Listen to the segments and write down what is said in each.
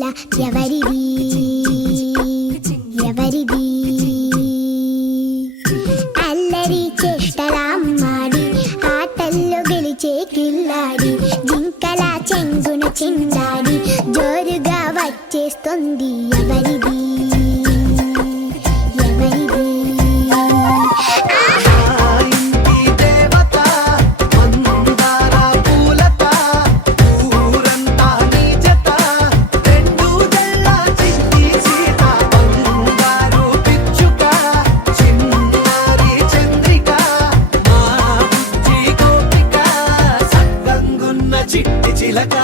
పిల్ల ఎవరిది ఎవరిది అల్లరి చేష్టలామ్మాడి ఆటల్లో గెలిచే కిల్లాడి జింకల చెంగున చిందాడి జోరుగా వచ్చేస్తుంది ఎవరిది ఎవరిది చిట్టి చిలక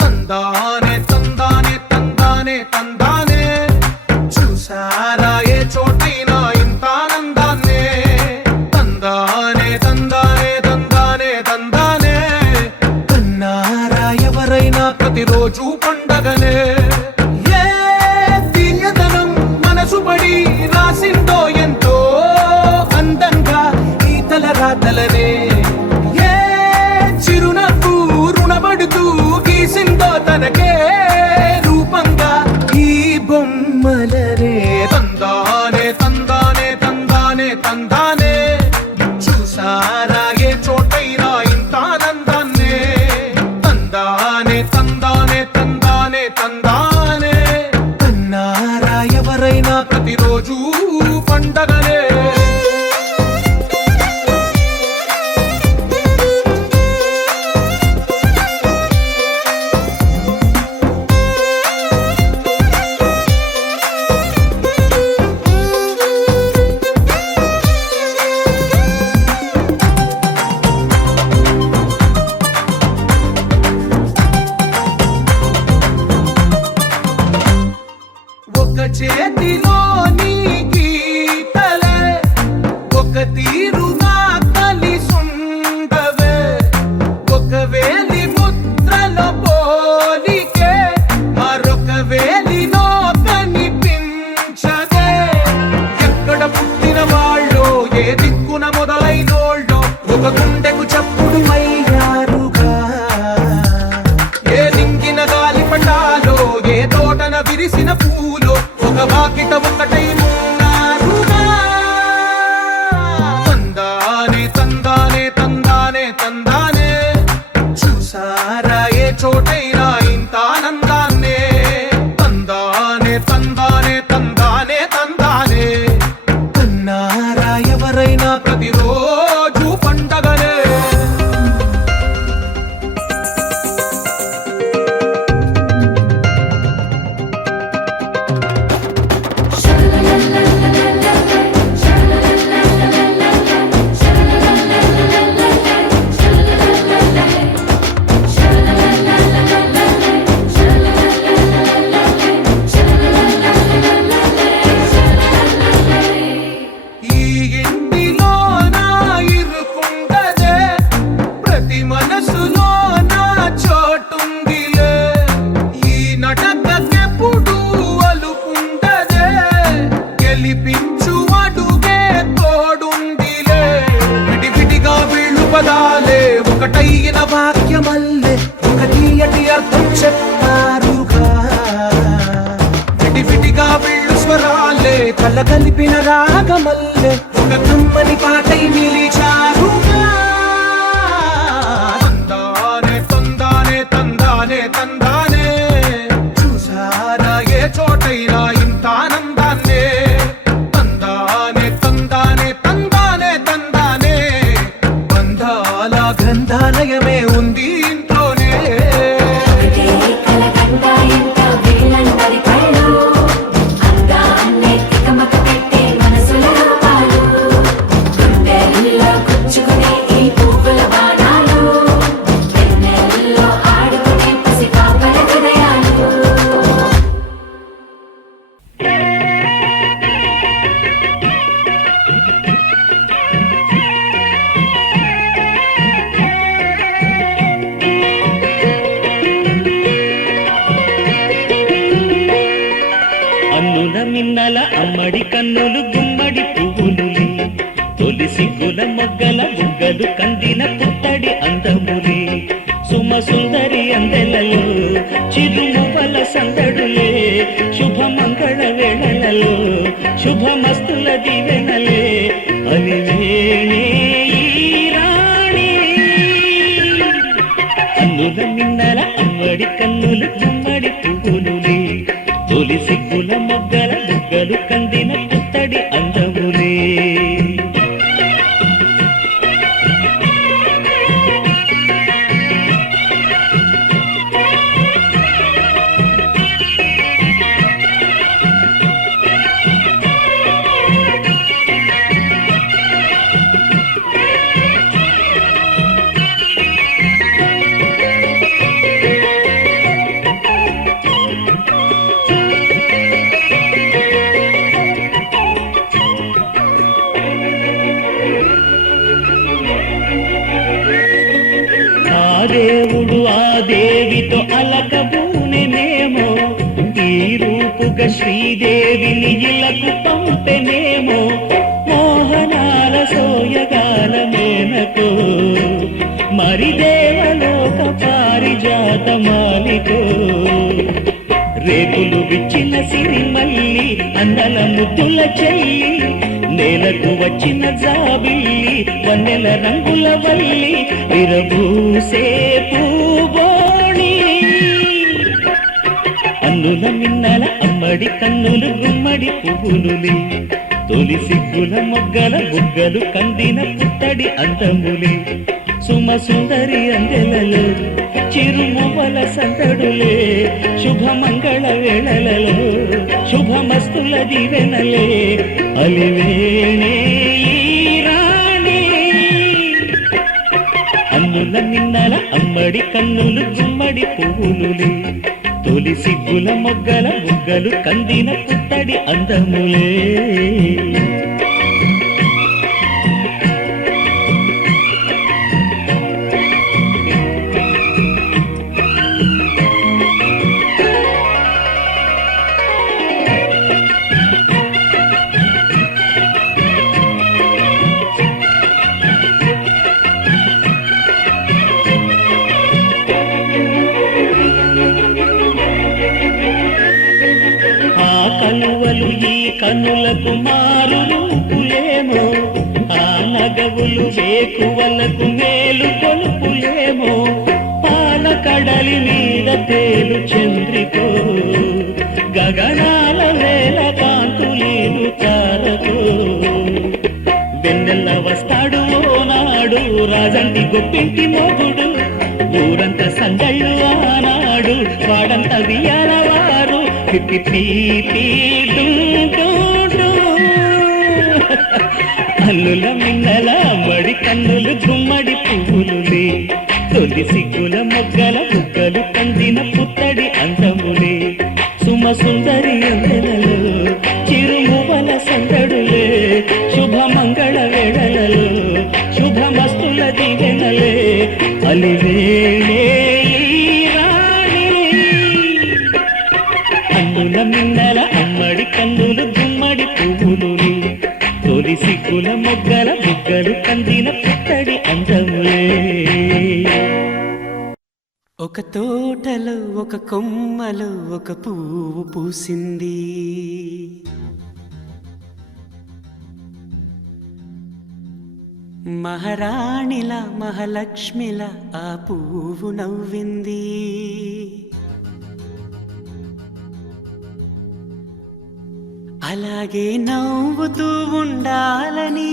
తందానే తందానే తందానే తందానే చూసారా ఏ చోటైనా ఇంత ఆనందాన్నే తందానే తందానే తందానే తందానే కన్నారా ఎవరైనా ప్రతిరోజు పండగనే ఏ తీయదనం మనసు పడి రాసిందో ఎంతో అందంగా ఈ తల రాతలనే ఏ చిరునవ్వు రుణపడుతూ గీసిందో తనకే రూపంగా ఈ బొమ్మలనే తందానే తందానే తందానే తందానే చూసారా ఏ చోటైనా ఇంత ఆనందాన్నే తందానే తందానే తందానే తందానే కన్నారా ఎవరైనా ప్రతిరోజు పండగనే చేతిలోని గీతలే ఒక తీరుగా కలిసుండవే ఒక వేలి ముద్రల పోలికే మరొక వేలిలో కనిపించదే ఎక్కడ పుట్టిన వాళ్ళో ఏ దిక్కున మొదలైనోళ్ళో ఒక గుండెకు చప్పుడు అయ్యారుగా ఏ దింగిన గాలి పటాలో ఏ తోటన విరిసిన పూలో ఒక వాకిట ఒకటై ఉన్నారుగా తందానే తందానే తందానే తందానే చూసారా ఏ చోటైనా ఇంత ఆనందాన్నే తందానే తందానే తందానే తందానే కన్నారా ఎవరైనా ప్రతిరోజు పండగనే ఒకటైన వాక్యమల్లే ఒక తీయటి అర్థం చెప్పారుగా విడివిడిగా వీళ్ళు స్వరాలే కలగలిపిన రాగమల్లే ఒక కమ్మని పాటై నిలిచారుగా తందానే తందానే తందానే తందానే చూసారా ఏ చోటైనా ఇంత ఆనందాన్నే తందానే తందానే తందానే తందానే బంధాల గ్రంథాలయమే ఉంది ఇంట్లోనే మిన్నల అమ్మడి కన్నులు గుమ్మడి పువ్వులులే తొలి సిగ్గుల మొగ్గల బుగ్గలు కందిన పుట్టడి అందములే సుమ సుందరి అందెలలో చిరుమువల సందడులే శుభమంగళ వేళలలో శుభమస్తుల దివెనలే అని వేణే ఈ రాణి అన్నుల మిన్నల అమ్మడి కన్నులు గుమ్మడి పువ్వులులే తొలి సిగ్గుల మొగ్గల బుగ్గలు కందిన పుట్టడి అందములే దేవుడు ఆ దేవితో అలకబూనెనేమో ఈ రూపుగా శ్రీదేవిని ఇలకు పంపెనేమో మోహనాల సోయగాల మేనకో మరి దేవలోక పారిజాత మాలికో రేకులు విచ్చిన సిరిమల్లి అందల ముద్దుల చెల్లి నేలకు వచ్చిన జాబిల్లి వన్నెల రంగుల వల్లి విరబూసే పూబోణి అన్నుల మిన్నల అమ్మడి కన్నులు గుమ్మడి పువ్వులులే తొలి సిగ్గుల మొగ్గల బుగ్గలు కందిన పుత్తడి అందములే సుమ సుందరి అందెలలో చిరుమువల సందడులే శుభమంగళ వేళలలో శుభమస్తుల దివెనలే అలివేణే ఈ రాణి అన్నుల నిన్నల అమ్మడి కన్నులు గుమ్మడి పువ్వులులే తొలి సిగ్గుల మొగ్గల బుగ్గలు కందిన పుత్తడి అందములే కలువలు ఈ కనులకు మారు రూపులేమో ఆ నగవులు వేకువలకు మేలు కొలుపులేమో పాల కడలి మీద తేలు చంద్రికో గగనాల వేల కాంతులీలు తారకో వెన్నెల్ల వస్తాడు ఓనాడు రాజంటి గొప్పింటి మొగుడు ఊరంత సంగళ్ళు ఆనాడు వాడంత వియాలవారు అల్లుల మిన్నల మడి కన్నులు గుమ్మడి పువ్వులులే తొలి సిగ్గుల మొగ్గల బుగ్గలు కందిన పుత్తడి అందములే సుమ సుందరి అందెలలో చిరుమువల సందడులే శుభమంగళ వేళలలో శుభమస్తుల దివెనలే అలివేణే మిన్నల అమ్మడి కన్నులు గుమ్మడి పువ్వులు తొలి సిగ్గుల మొగ్గల బుగ్గలు కందిన పుత్తడి అందములే ఒక తోటలో ఒక కొమ్మలో ఒక పువ్వు పూసింది మహారాణిలా మహాలక్ష్మిలా ఆ పువ్వు నవ్వింది అలాగే నవ్వుతూ ఉండాలని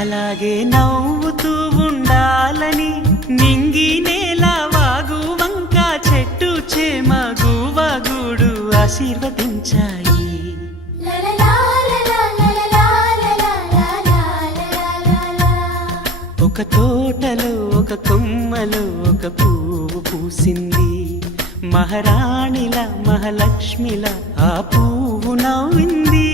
అలాగే నవ్వుతూ ఉండాలని నింగి నేల వాగు వంక చెట్టు చేమ గువగూడు ఆశీర్వదించాయి ఒక తోటలో ఒక కొమ్మలో ఒక పువ్వు పూసింది మహారాణిల మహాలక్ష్మిల ఆ పువ్వు నవ్వింది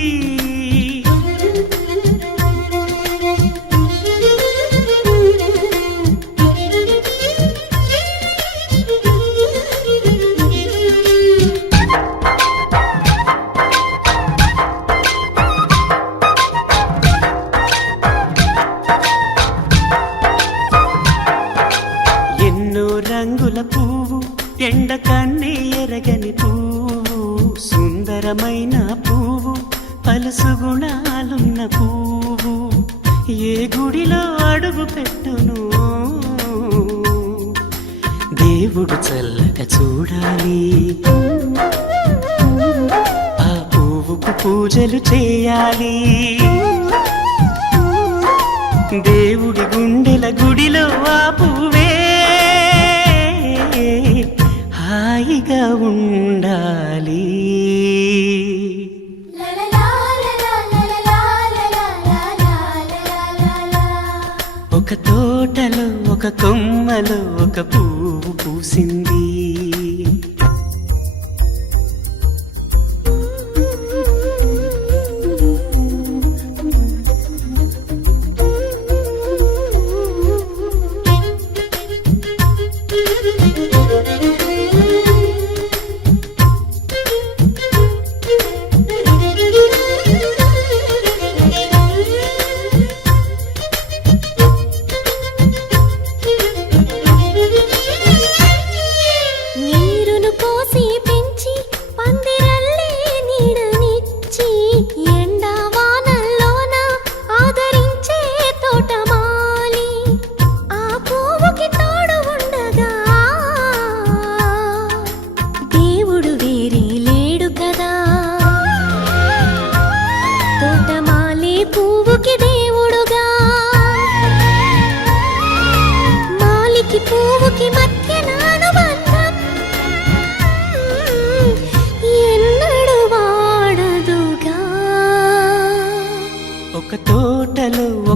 ఎన్నో రంగుల పువ్వు ఎండ కన్నే ఎరగని పువ్వు సుందరమైన పువ్వు పలుసు గుణాలున్న పువ్వు ఏ గుడిలో అడుగు పెట్టును దేవుడు చల్లగా చూడాలి ఆ పువ్వుకు పూజలు చేయాలి దేవుడి గుండెల గుడిలో ఆ పువ్వే హాయిగా ఉండాలి ఒక తోటలో ఒక కొమ్మలో ఒక పువ్వు పూసింది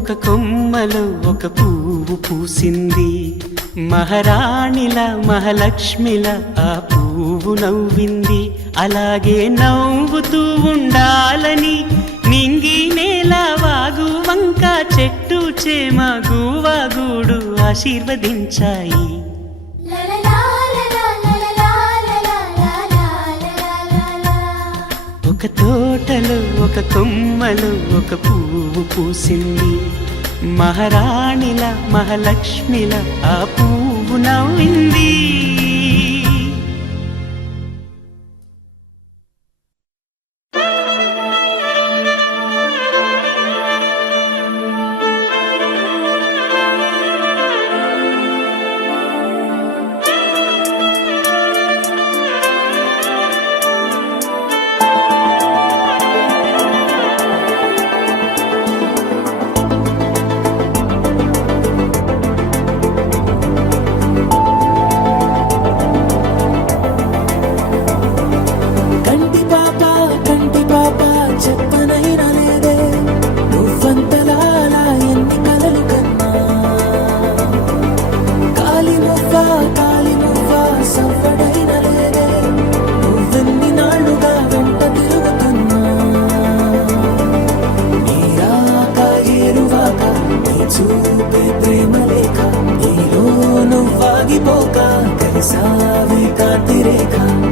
ఒక కొమ్మలో ఒక పువ్వు పూసింది. మహారాణిల మహాలక్ష్మిల ఆ పువ్వు నవ్వింది. అలాగే నవ్వుతూ ఉండాలని నింగి నేల వాగు వంక చెట్టు చేమ గువాగూడు ఆశీర్వదించాయి. ఒక తోటలో ఒక కొమ్మలో ఒక పువ్వు పూసింది. మహారాణిల మహాలక్ష్మిల ఆ పువ్వు నవ్వింది.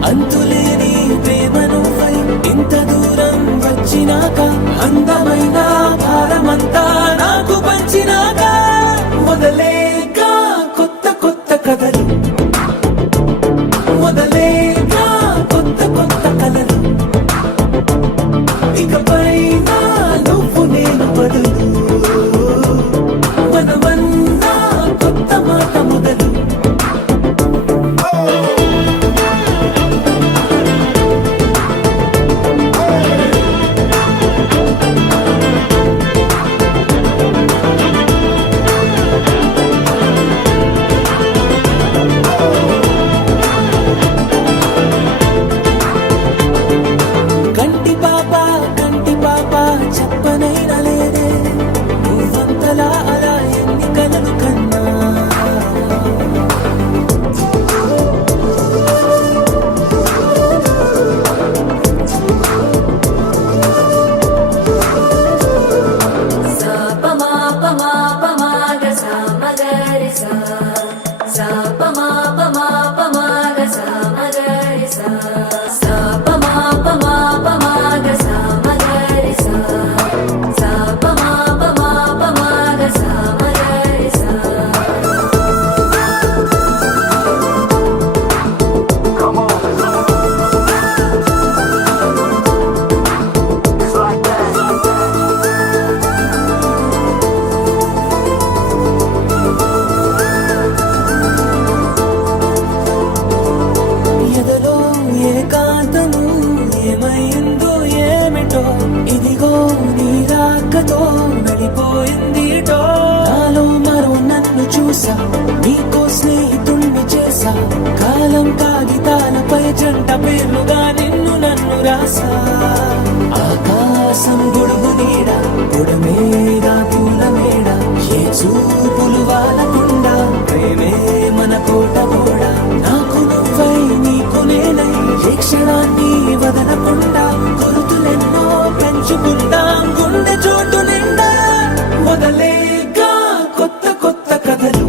అంతులేని ప్రేమ నువ్వై ఇంత దూరం వచ్చినాక అందమైన భారమంతా నాకు పంచినాక మొదలేక కొత్త కొత్త కథలు మొదలేక కొత్త కొత్త కలలు ఇకపై నువ్వు నేను బదులు మనమన్నా కొత్త మాట మొదలు నీకో స్నేహితుణ్ణి చేసా కాలం కాగితాలపై జంట పేర్లుగా నిన్ను నన్ను రాసా ఆకాశం గొడుగు నీడ పొడమేడ పూల మేడ ఏ చూపులు వాలకుండా ప్రేమే మన కోట గోడ నాకు నువ్వై నీకు నేనై ఏ క్షణాన్ని వదలకుండా గుర్తులెన్నో పెంచుకుందాం గుండె చోటు నిండా మొదలేక కొత్త కొత్త కథలు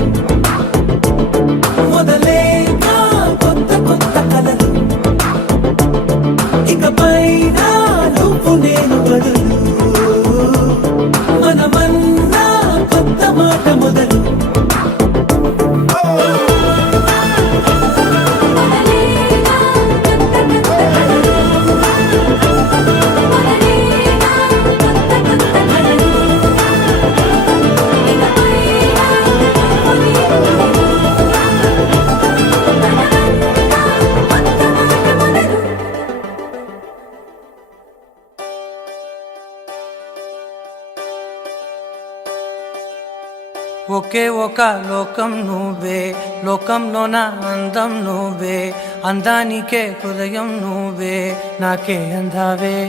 మొదలేక కొత్త కొత్త కలలు ఇకపై నువ్వు నేను బదులు మనమన్నా కొత్త మాట మొదలు ఒకే ఒక లోకం నువ్వే లోకంలో నా అందం నువ్వే అందానికే హృదయం నువ్వే నాకే అందావే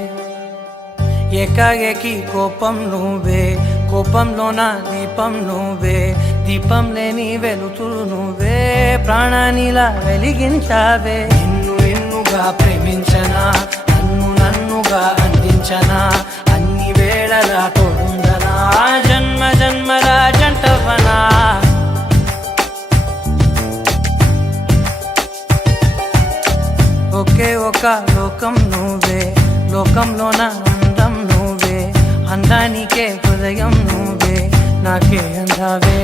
ఏకాఏకి కోపం నువ్వే కోపంలోన దీపం నువ్వే, దీపం లేని వెలుతురు నువ్వే, ప్రాణానిలా వెలిగించావే. నిన్ను నిన్నుగా ప్రేమించనా, నన్ను నన్నుగా అందించనా, అన్ని వేళలా తోడుందనా, జన్మ జన్మల జంటవనా. ఒకే ఒక లోకం నువ్వే, లోకంలోన అందం నువ్వే, అందానికే హృదయం నువ్వే, నాకే అందావే.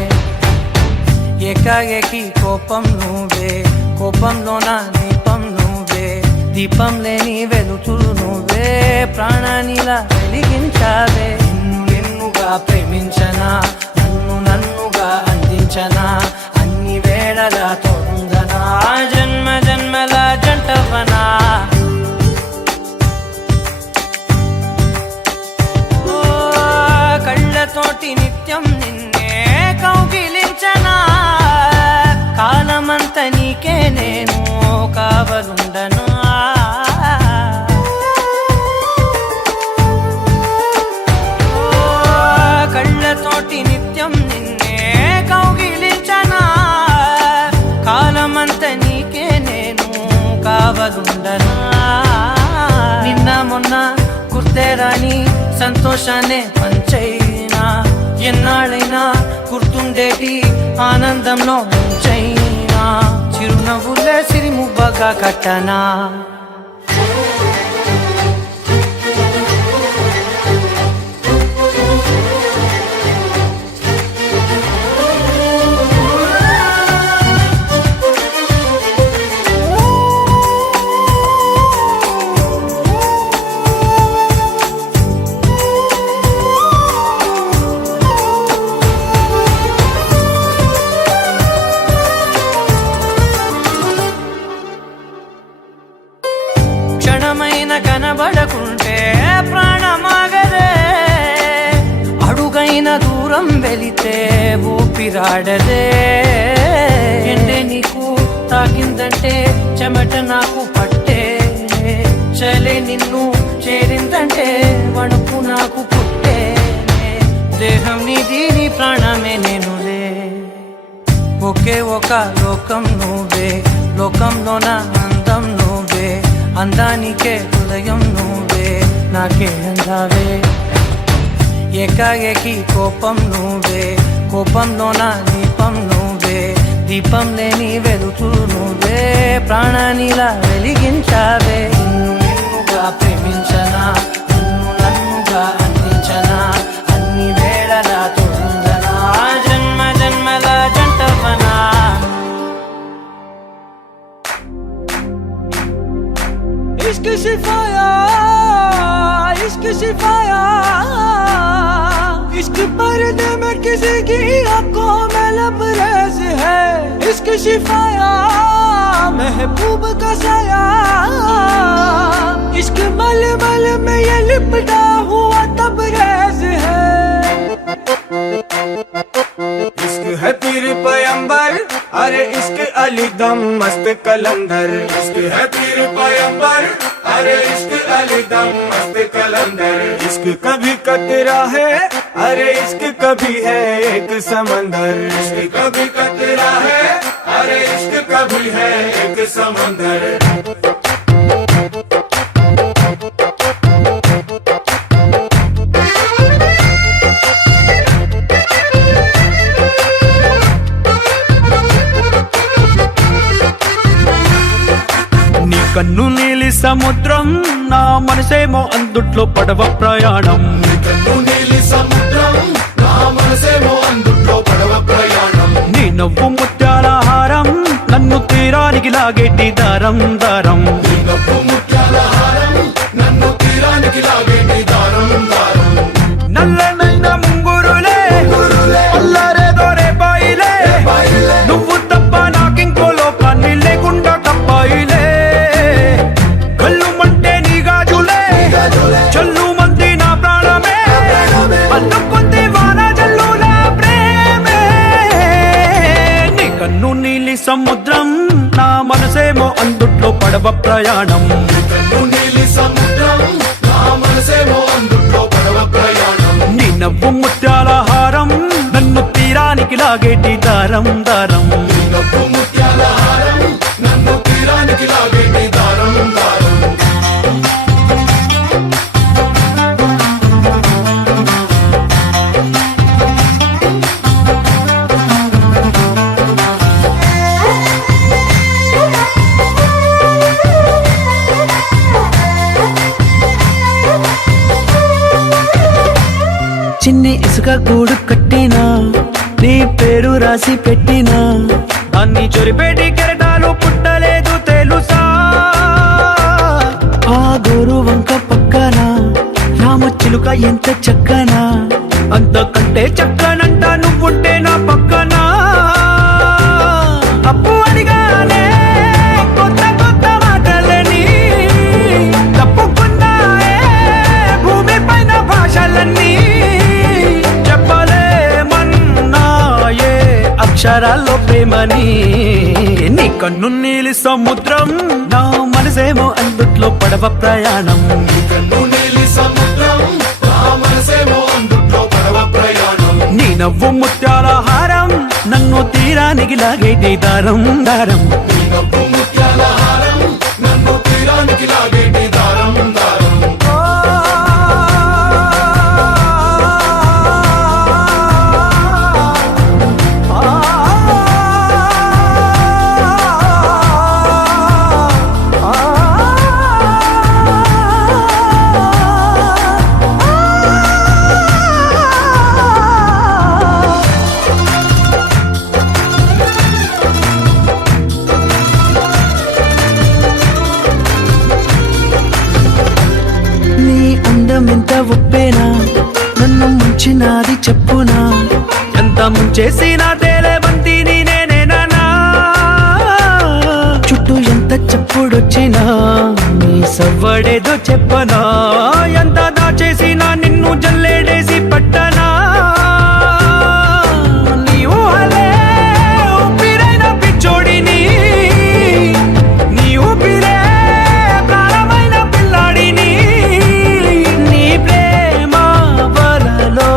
ఏకాఏకి కోపం నువ్వే, కోపంలోన దీపం నువ్వే, దీపం లేని వెలుతురు నువ్వే, ప్రాణానిలా వెలిగించావే. నిన్ను నిన్నుగా ప్రేమించనా, నన్ను నన్నుగా అందించనా, అన్ని వేళలా తోడుందనా, జన్మ జన్మల జంటవనా. ఓ కళ్ళతోటి నిత్యం నిన్నే కౌగిలించనా, కాలమంత నీకే నేను కావలుండనా. ఓ కళ్ళతోటి నిత్యం నిన్నే కౌగిలించనా, కాలమంత నీకే నేను కావలుండనా. నిన్న మొన్న గుర్తే రాని సంతోషాన్నే పంచైనా, ఎన్నాళ్ళైనా గుర్తుండేటి ఆనందంలో ఉంచైనా, చిరునవ్వులే సిరిముబ్బగా కట్టనా. క్షణమైన కనబడకుంటే ప్రాణమాగదే, అడుగైన దూరం వెళితే ఊపిరాడదే. ఎండే నీకు తాకిందంటే చెమట నాకు పట్టే, చలే నిన్ను చేరిందంటే వణుకు నాకు పుట్టే, దేహం నీది నీ ప్రాణమే నేనులే. ఒకే ఒక లోకం నువ్వే, లోకంలోన అందం నువ్వే, అందానికే హృదయం నువ్వే, నాకే అందావే. ఏకాఏకి కోపం నువ్వే, కోపంలోన దీపం నువ్వే, దీపం లేని వెలుతురు నువ్వే, ప్రాణానిలా వెలిగించావే. నిన్ను నిన్నుగా ప్రేమించనా, నన్ను నన్నుగా అందించనా, అన్ని వేళలా తోడుందనా, జన్మ జన్మల జంటవనా. इश्क शिफाया, इश्क शिफाया, इश्क पर्दे में किसी की आंखों में लबरेज है, इश्क शिफाया महबूब का साया, इश्क मलमल में ये लिपटा हुआ तबरेज है. इश्क है पीर पैगंबर, अरे इश्क अली दम मस्त कलंदर. इश्क है पीर पैगंबर, अरे इश्क अली दम मस्त कलंदर. इश्क कभी कतरा है, अरे इश्क कभी है एक समंदर. इश्क कभी कतरा है, अरे इश्क कभी है एक समंदर. కన్ను నీలి సముద్రం, నా మనసేమో అందుట్లో పడవ ప్రయాణం. కన్ను నీలి సముద్రం, నా మనసేమో అందుట్లో పడవ ప్రయాణం. నీ నవ్వు ముత్యాల హారం, నన్ను తీరానికి లాగేటి దారం దారం. నీ నవ్వు ముత్యాల హారం, నన్ను తీరానికి లాగేటి దారం దారం. నల్లనైన ముంగురులే అల్లారేదో రేపాయిలే, నువ్వు తప్ప నాకింకో లోకాన్ని లేకుండా కప్పాయిలే. కళ్ళుమంటే నీ గాజులే, చల్లు మంది నా ప్రాణమే, అందుకుంది వాన జల్లుల ప్రేమే. నీ కన్ను నీలి సముద్రం, నా మనసేమో అందుట్లో పడవ ప్రయాణం. కన్ను నీలి సముద్రం, నా మనసేమో అందుట్లో పడవ ప్రయాణం. నీ నవ్వు ముత్యాల లాగేటి దారం దారం నవ్వు ముత్యాల హారం నన్ను తీరానికి లాగేటి దారం దారం చిన్ని ఇసుక గూడు కట్టినా నీ పేరు రాసి పెట్టినా అన్ని చొరిపేటి కెరటాలు పుట్టలేదు తెలుసా ఆ గోరు వంక పక్కన రామచిలుక ఎంత చక్కనా అంతకంటే చక్కనంట నువ్వుంటే నా పక్కన అప్పు అడిగానే కొత్త కొత్త మాటలని తప్పుకున్నాయే భూమి పైన భాషలన్నీ చెప్పలేమన్నాయే అక్షరాల్లో ప్రేమని నీ కన్ను నీలి సముద్రం నా మనసేమో అందుట్లో పడవ ప్రయాణం కన్ను నీలి సముద్రం నా మనసేమో అందుట్లో పడవ ప్రయాణం నీ నవ్వు ముత్యాల హారం నన్ను తీరానికి లాగేటి దారం దారం నీ నవ్వు ముత్యాల హారం నన్ను తీరానికి లాగేటి దారం దారం నీ అందం ఎంత ఒప్పేనా నన్ను ముంచినాది చెప్పునా ఎంత ముంచేసినా తేలేవంతిని నేనేనా చుట్టూ ఎంత చెప్పుడొచ్చినా నీ సవ్వడేదో చెప్పనా ఎంత దాచేసినా నిన్ను జల్లేడేసి పట్టనా నీ ఊహలే ఊపిరైన పిచ్చోడిని నీ ఊపిరే ప్రాణమైన పిల్లాడిని నీ ప్రేమ వలలో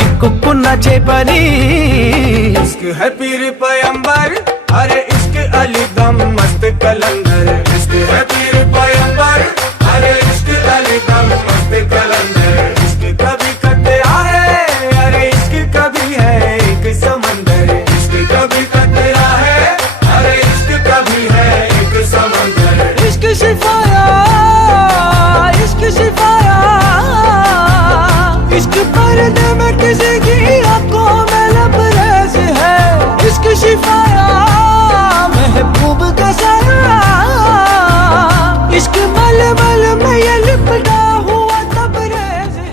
చిక్కుకున్న చేపని इश्क है पीर पैगंबर अरे इश्क अली दम मस्त कलंदर इश्क है पीर पैगंबर अरे इश्क अली दम मस्त कलंदर इश्क कभी कतरा है अरे इश्क कभी है एक समंदर इश्क कभी कतरा है अरे इश्क कभी है एक समंदर इश्क शिफाया इश्क शिफाया इश्क पर्दे में किसी की आंखों में लबरेज है इश्क शिफाया महबूब का साया इश्क मलमल में ये लिपटा हुआ तबरेज है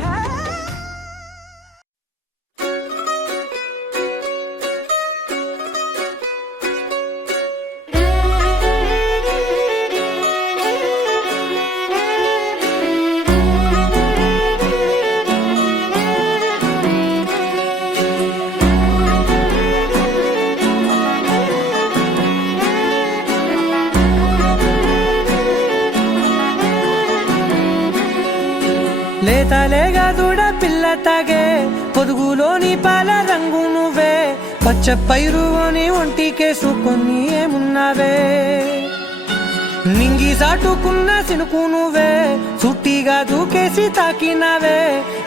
లేతలేగా దూడ పిల్ల తాగే పొదుగులోని పాల రంగు నువ్వే పచ్చ పైరుని ఒంటికేసుకొని ఏమున్నావే నింగి సాటుకున్న సినుకు నువ్వే చుట్టిగా దూకేసి తాకినావే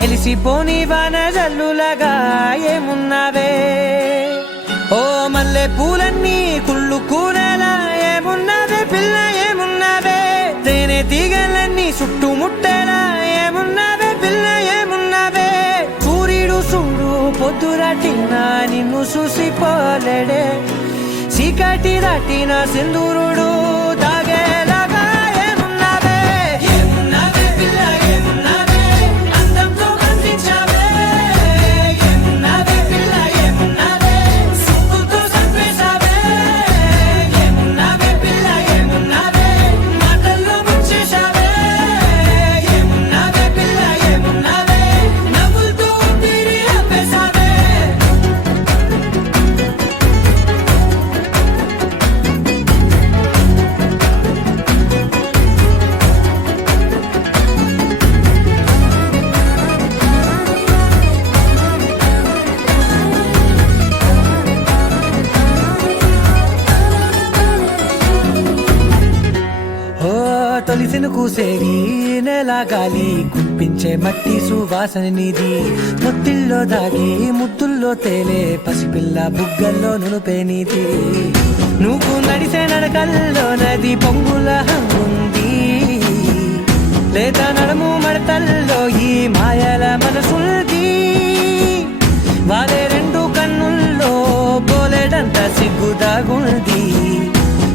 ఎలిసిపోని వాన జల్లులగా ఏమున్నావే ఓ మల్లె పూలన్నీ కుళ్ళు కూరలా ఏమున్నావే పిల్ల ఏమున్నావే తేనె తీగలన్నీ చుట్టుముట్టేలా ఏమున్నావే పిల్ల ఏమున్నావే సూర్యుడు చూడు పొద్దురాటిన నిన్ను చూసిపోలేడే చీకటి దాటిన సింధూరుడు దాగేలాగా ఏమున్నావే ఏమున్నావే పిల్ల ఏమున్నావే అందంతో కనిపించావే ఏమున్నావే పిల్ల ఏమున్నావే సుక్కుతో చంపేశావే ఏమున్నావే పిల్ల ఏమున్నావే మాటల్లో ముంచేశావే ఏమున్నావే పిల్ల ఏమున్నావే నవ్వులతో ఊపిరి ఆపేశావే పూసేది నెల గాలి కుప్పించే మట్టి సువాసన నిధి పొత్తిల్లో దాగి ముద్దుల్లో తేలే పసిపిల్ల బుగ్గల్లో నునుపే నీతి నువ్వు నడిసే నడకల్లో నది పొంగుల హంగుంది లేదా నడుము మడతల్లో ఈ మాయల మనసుల్ది వారే రెండు కన్నుల్లో బోలెడంత సిగ్గుదాగుంది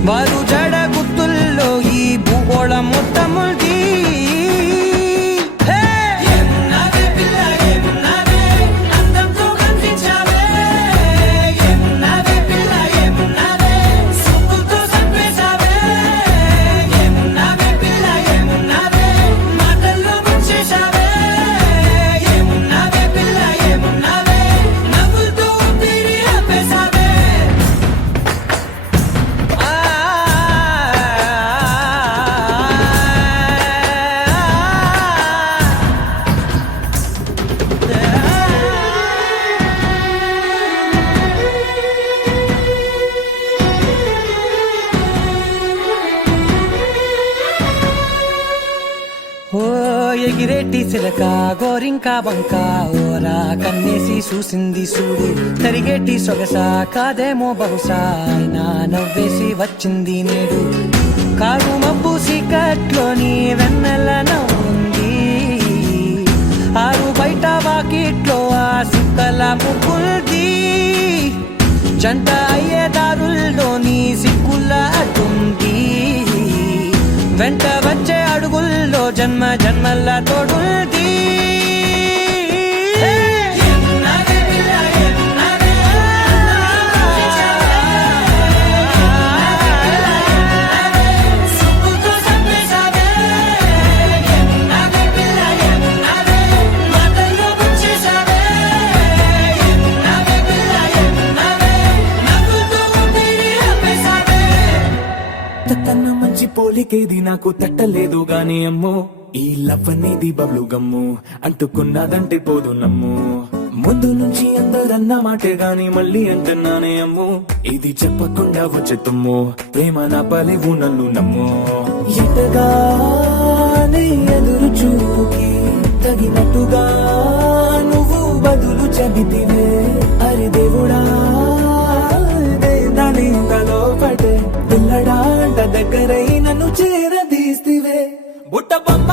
వారు జడ గుత్తుల్లో ఈ భూగోళం మొత్తముంది ఎగిరేటి సిలక గోరింక వంక ఓరా కన్నేసి చూసింది చూడు తరిగేటి సొగస కాదేమో బహుశా అయినా నవ్వేసి వచ్చింది నేడు కారు మబ్బు సీకట్లోని వెన్నెల నవ్వుంది ఆరు బయట వాకిట్లో ఆ సుక్కల ముగ్గుల్ది జంట అయ్యే దారుల్లోని సిక్కుల అడ్డుంది వెంట వచ్చే అడుగుల్లో జన్మ జన్మల్ల తోడుంది తన మంచి పోలికేది నాకు తట్టలేదు గాని అమ్మో ఈ లవ్ అనేది బబ్లు గమ్ము అంటుకున్నదంటే పోదు నమ్ము ముందు నుంచి అందరన్న మాటే గాని మళ్ళీ అంటున్నానే అమ్ము ఇది చెప్పకుండా వచ్చే తుమ్ము ప్రేమ నా పలేవు నన్ను నమ్ము ఎటగానే ఎదురు చూకి తగినట్టుగా నువ్వు బదులు చెబితివే అరే దేవుడా దాని తలో పడే పిల్లడా దగ్గరై నన్ను చేరదీస్తివే బుట్ట బొమ్మ